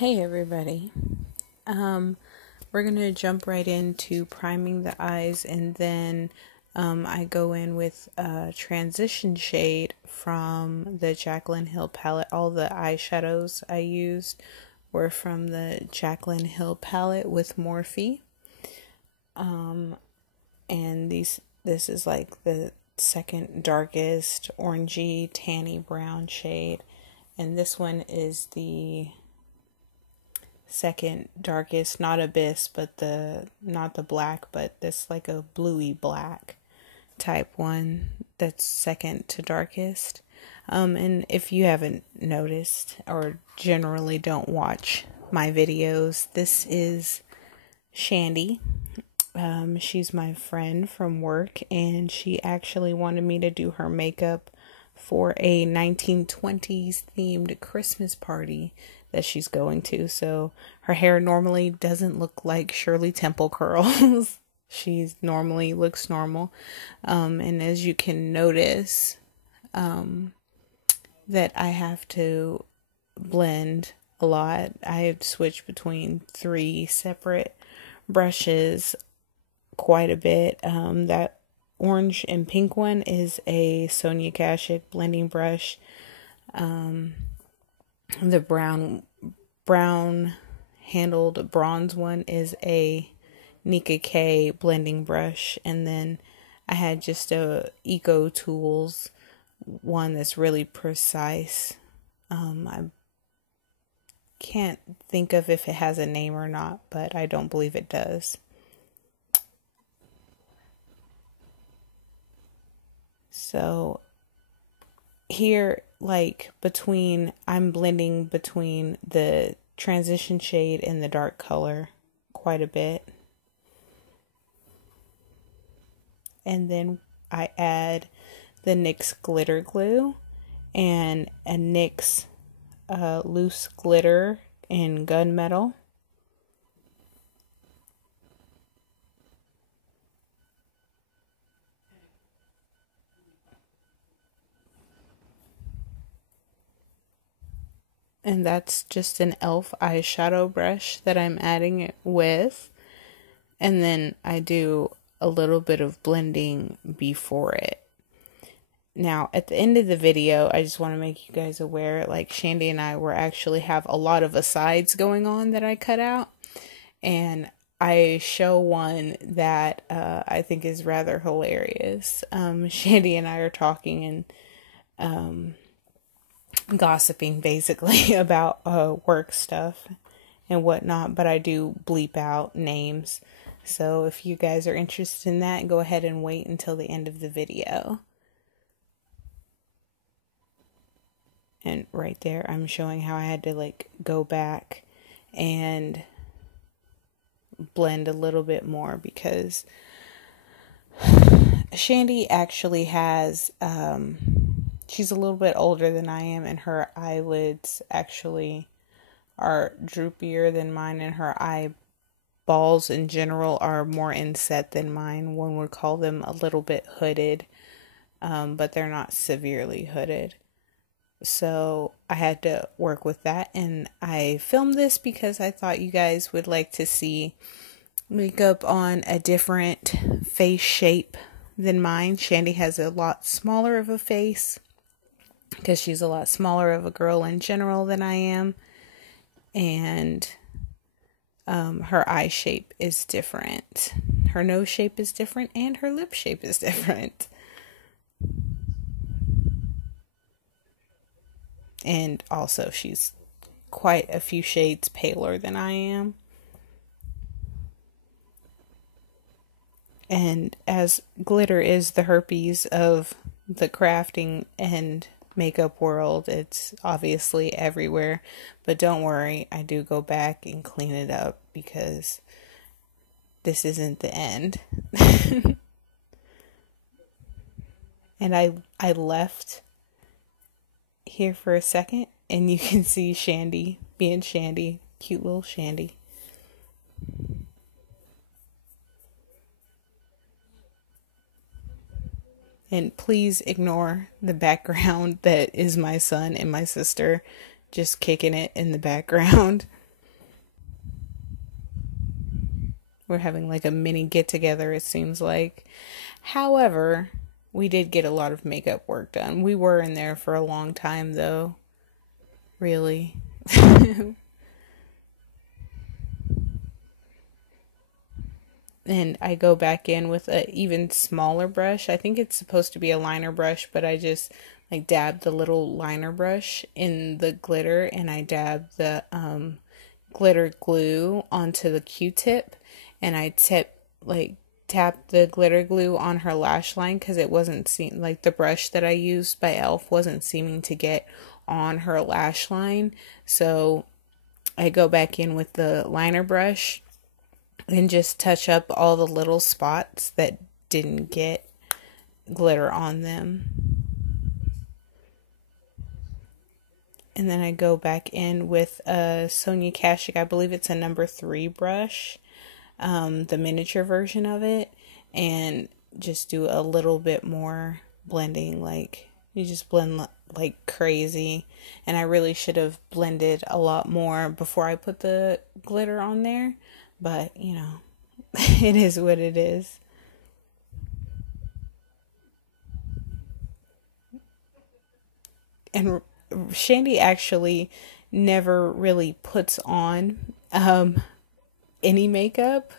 Hey everybody. Um, we're gonna jump right into priming the eyes, and then I go in with a transition shade from the Jaclyn Hill palette. All the eyeshadows I used were from the Jaclyn Hill palette with Morphe. And this is like the second darkest orangey tanny brown shade, and this one is the second darkest, not abyss, but not the black, but this like a bluey black type one that's second to darkest. And if you haven't noticed or generally don't watch my videos, this is Shandy. She's my friend from work, and she actually wanted me to do her makeup for a 1920s themed Christmas party that she's going to. So her hair normally doesn't look like Shirley Temple curls. She normally looks normal. And as you can notice, that I have to blend a lot. I have switched between 3 separate brushes quite a bit. That orange and pink one is a Sonia Kashuk blending brush. The brown handled bronze one is a Nika K blending brush, and then I had just a Eco Tools one that's really precise. I can't think of if it has a name or not, but I don't believe it does. So here, like I'm blending between the transition shade and the dark color quite a bit. And then I add the NYX glitter glue and a NYX loose glitter in gunmetal. And that's just an e.l.f. eyeshadow brush that I'm adding it with. And then I do a little bit of blending before it. Now, at the end of the video, I just want to make you guys aware, like Shandy and I actually have a lot of asides going on that I cut out. And I show one that I think is rather hilarious. Shandy and I are talking and gossiping basically about work stuff and whatnot, but I do bleep out names. So if you guys are interested in that, go ahead and wait until the end of the video. And right there, I'm showing how I had to like go back and blend a little bit more, because Shandy actually has she's a little bit older than I am, and her eyelids actually are droopier than mine, and her eyeballs in general are more inset than mine. One would call them a little bit hooded, but they're not severely hooded. So I had to work with that, and I filmed this because I thought you guys would like to see makeup on a different face shape than mine. Shandy has a lot smaller of a face because she's a lot smaller of a girl in general than I am, and her eye shape is different. Her nose shape is different, and her lip shape is different. And also, she's quite a few shades paler than I am. And as glitter is the herpes of the crafting and makeup world, it's obviously everywhere. But don't worry, I do go back and clean it up, because this isn't the end. And I left here for a second, and you can see Shandy being Shandy, cute little Shandy. And please ignore the background that is my son and my sister just kicking it in the background. We're having like a mini get together, it seems like. However, we did get a lot of makeup work done. We were in there for a long time though. Really. And I go back in with a even smaller brush. I think it's supposed to be a liner brush, but I just like dab the little liner brush in the glitter, and I dab the glitter glue onto the Q-tip, and I tap the glitter glue on her lash line because it wasn't like the brush that I used by Elf wasn't seeming to get on her lash line. So I go back in with the liner brush and just touch up all the little spots that didn't get glitter on them. And then I go back in with a Sonia Kashuk, I believe it's a number 3 brush, the miniature version of it, and just do a little bit more blending. Like, you just blend like crazy. And I really should have blended a lot more before I put the glitter on there. But, you know, it is what it is. And Shandy actually never really puts on any makeup.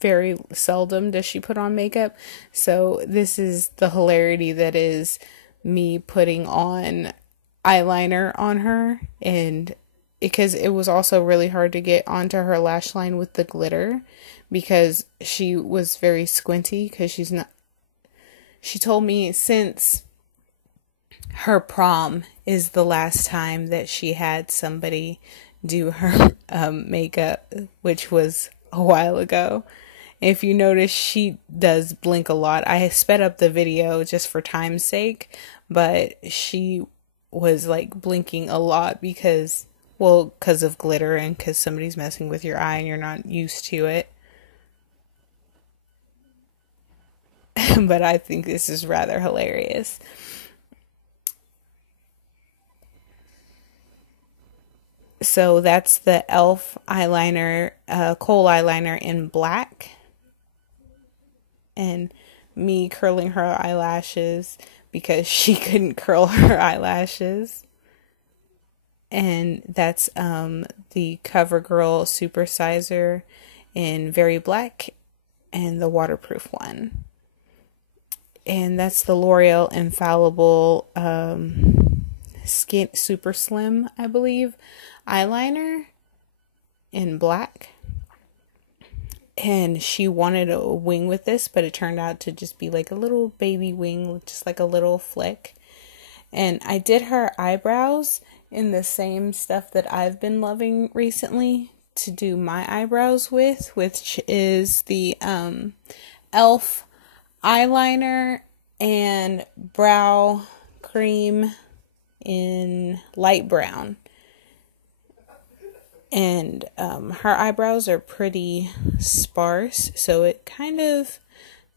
Very seldom does she put on makeup. So this is the hilarity that is me putting on eyeliner on her, and because it was also really hard to get onto her lash line with the glitter because she was very squinty because she told me since her prom is the last time that she had somebody do her makeup, which was a while ago. If you notice, she does blink a lot. I sped up the video just for time's sake, but she was like blinking a lot because of glitter and because somebody's messing with your eye and you're not used to it. But I think this is rather hilarious. So that's the e.l.f. eyeliner, kohl eyeliner in black. And me curling her eyelashes because she couldn't curl her eyelashes. And that's the CoverGirl Supersizer in Very Black and the waterproof one. And that's the L'Oreal Infallible Skin Super Slim, I believe, eyeliner in black. And she wanted a wing with this, but it turned out to just be like a little baby wing, just like a little flick. And I did her eyebrows in the same stuff that I've been loving recently to do my eyebrows with, which is the e.l.f. eyeliner and brow cream in light brown. And her eyebrows are pretty sparse, so it kind of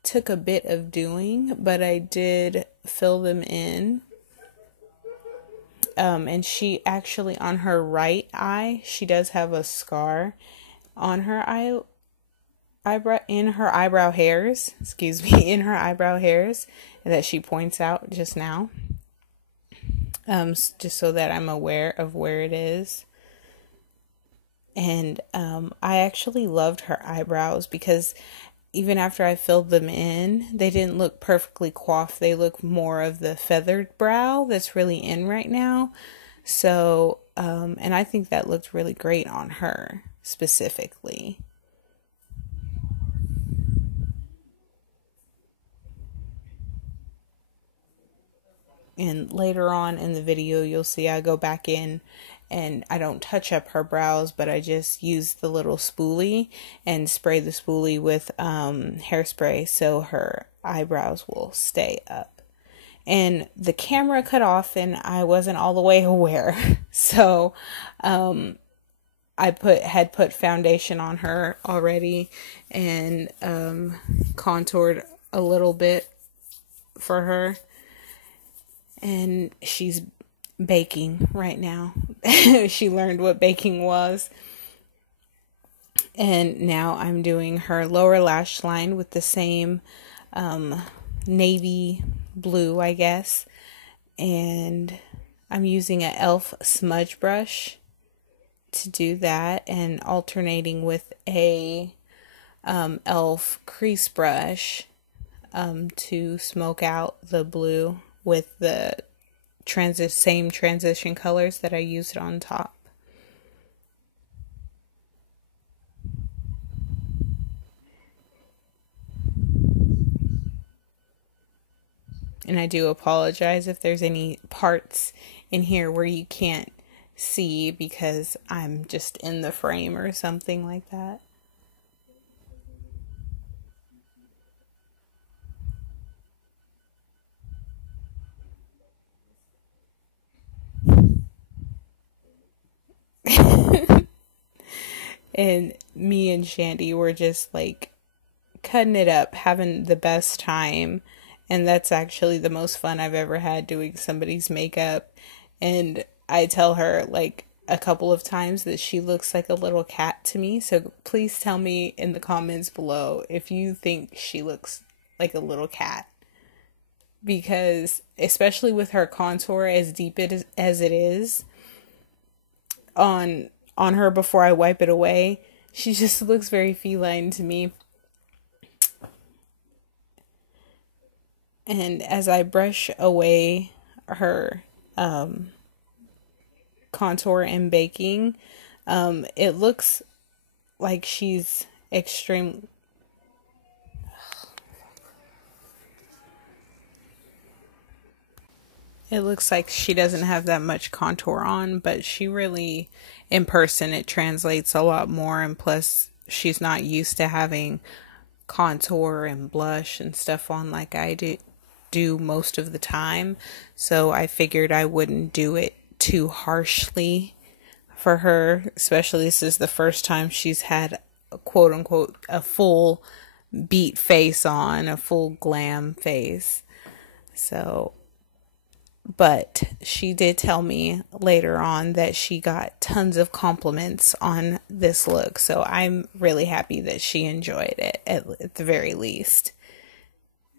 took a bit of doing, but I did fill them in. And she actually, on her right eye, she does have a scar on her in her eyebrow hairs, in her eyebrow hairs that she points out just now. Just so that I'm aware of where it is. And I actually loved her eyebrows because even after I filled them in, they didn't look perfectly coiffed. They look more of the feathered brow that's really in right now. So, and I think that looked really great on her specifically. And later on in the video, you'll see I go back in and I don't touch up her brows, but I just use the little spoolie and spray the spoolie with hairspray so her eyebrows will stay up. And the camera cut off and I wasn't all the way aware. So I had put foundation on her already and contoured a little bit for her. And she's baking right now. She learned what baking was. And now I'm doing her lower lash line with the same navy blue, I guess. And I'm using an e.l.f. smudge brush to do that, and alternating with a e.l.f. crease brush to smoke out the blue with the same transition colors that I used on top. And I do apologize if there's any parts in here where you can't see because I'm just in the frame or something like that. And me and Shandy were just like cutting it up, having the best time. And that's actually the most fun I've ever had, doing somebody's makeup. And I tell her like a couple of times that she looks like a little cat to me. So please tell me in the comments below if you think she looks like a little cat. Because especially with her contour as deep as it is on her before I wipe it away, she just looks very feline to me. And as I brush away her contour and baking, it looks like she's extreme. It looks like she doesn't have that much contour on, but she really, in person, it translates a lot more. And plus, she's not used to having contour and blush and stuff on like I do most of the time. So I figured I wouldn't do it too harshly for her, especially this is the first time she's had quote unquote a full beat face on, a full glam face. So, but she did tell me later on that she got tons of compliments on this look. So I'm really happy that she enjoyed it at the very least.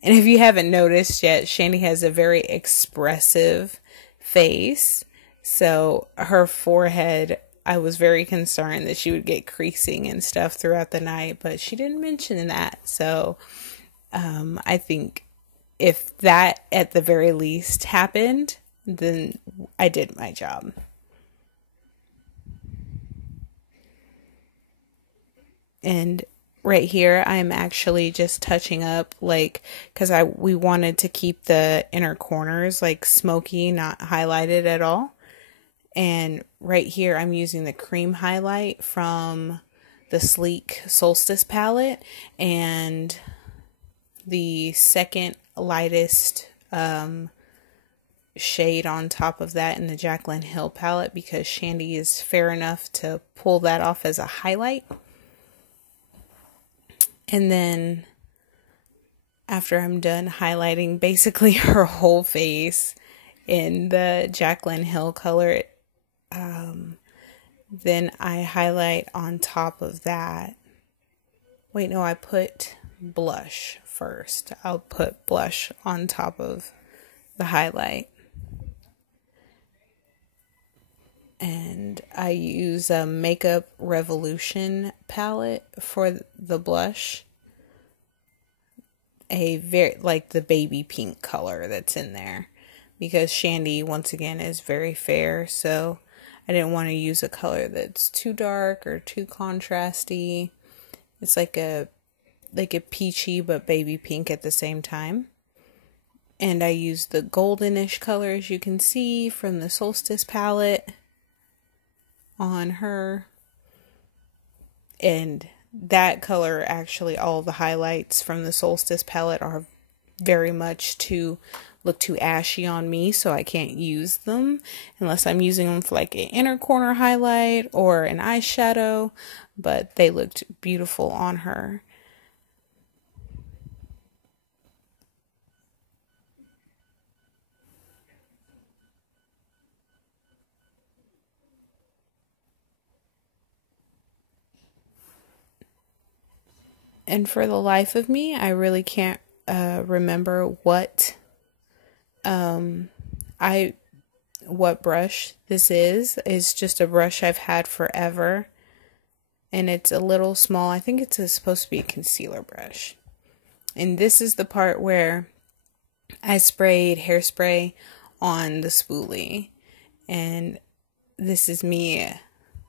And if you haven't noticed yet, Shandy has a very expressive face. So her forehead, I was very concerned that she would get creasing and stuff throughout the night, but she didn't mention that. So I think if that at the very least happened, then I did my job. And right here I'm actually just touching up, like, because we wanted to keep the inner corners like smoky, not highlighted at all. And right here I'm using the cream highlight from the Sleek Solstice palette, and the second lightest shade on top of that in the Jaclyn Hill palette, because Shandy is fair enough to pull that off as a highlight. And then after I'm done highlighting basically her whole face in the Jaclyn Hill color, then I highlight on top of that. Wait, no, I put blush first. I'll put blush on top of the highlight. And I use a Makeup Revolution palette for the blush. A very, like the baby pink color that's in there. Because Shandy, once again, is very fair. So I didn't want to use a color that's too dark or too contrasty. It's like a peachy but baby pink at the same time. And I used the goldenish color, as you can see, from the Solstice palette on her. And that color, actually, all the highlights from the Solstice palette are very much look too ashy on me, so I can't use them unless I'm using them for like an inner corner highlight or an eyeshadow, but they looked beautiful on her. And for the life of me, I really can't remember what brush this is. It's just a brush I've had forever. And it's a little small. I think it's supposed to be a concealer brush. And this is the part where I sprayed hairspray on the spoolie. And this is me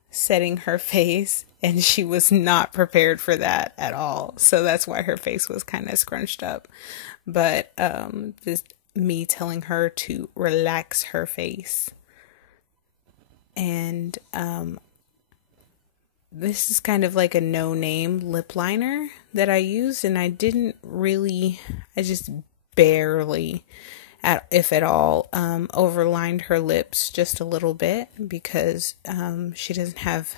setting her face. And she was not prepared for that at all. So that's why her face was kind of scrunched up. But this me telling her to relax her face. And this is kind of like a no-name lip liner that I used, and I just barely, if at all, overlined her lips just a little bit because she doesn't have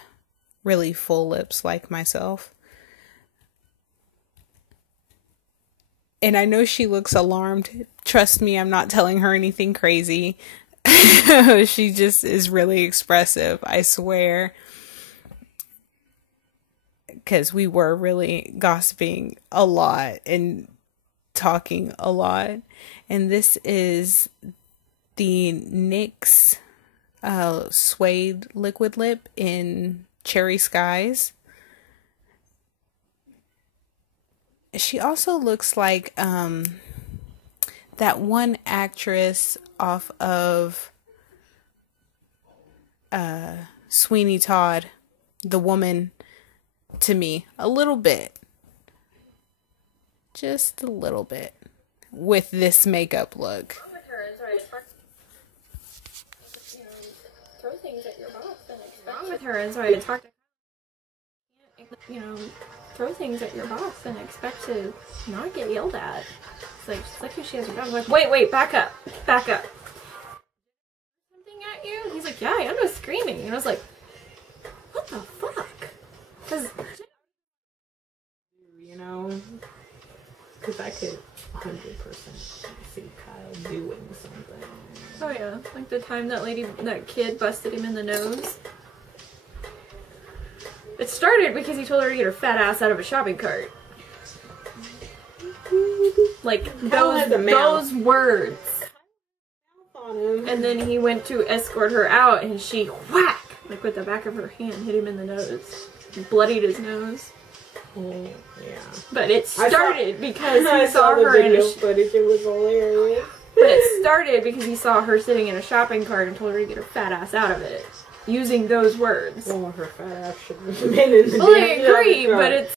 really full lips like myself. And I know she looks alarmed. Trust me, I'm not telling her anything crazy. She just is really expressive, I swear. Because we were really gossiping a lot and talking a lot. And this is the NYX Suede Liquid Lip in Cherry Skies. She also looks like that one actress off of Sweeney Todd, the woman, to me, a little bit. Just a little bit. With this makeup look. Throw things at your boss and expect with her, and so I talk to throw things at your boss and expect to not get yelled at. It's like, just like if she has her gun. I'm like, wait, back up. Something at you? He's like, yeah, I am just screaming. And I was like, what the fuck? Because, because I could 100% see Kyle doing something. Oh yeah, like the time that kid busted him in the nose. It started because he told her to get her fat ass out of a shopping cart. Like, those words. And then he went to escort her out, and she, whack! Like, with the back of her hand, hit him in the nose. Bloodied his nose. Oh, yeah. But it started because he saw her in a... footage. It was hilarious. But it started because he saw her sitting in a shopping cart and told her to get her fat ass out of it. Using those words. Well, her fat ass should have been in the Well, I agree, but it's